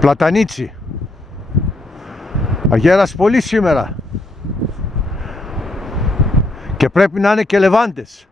Πλατανίτσι. Αγέρασε πολύ σήμερα. Και πρέπει να είναι και λεβάντες.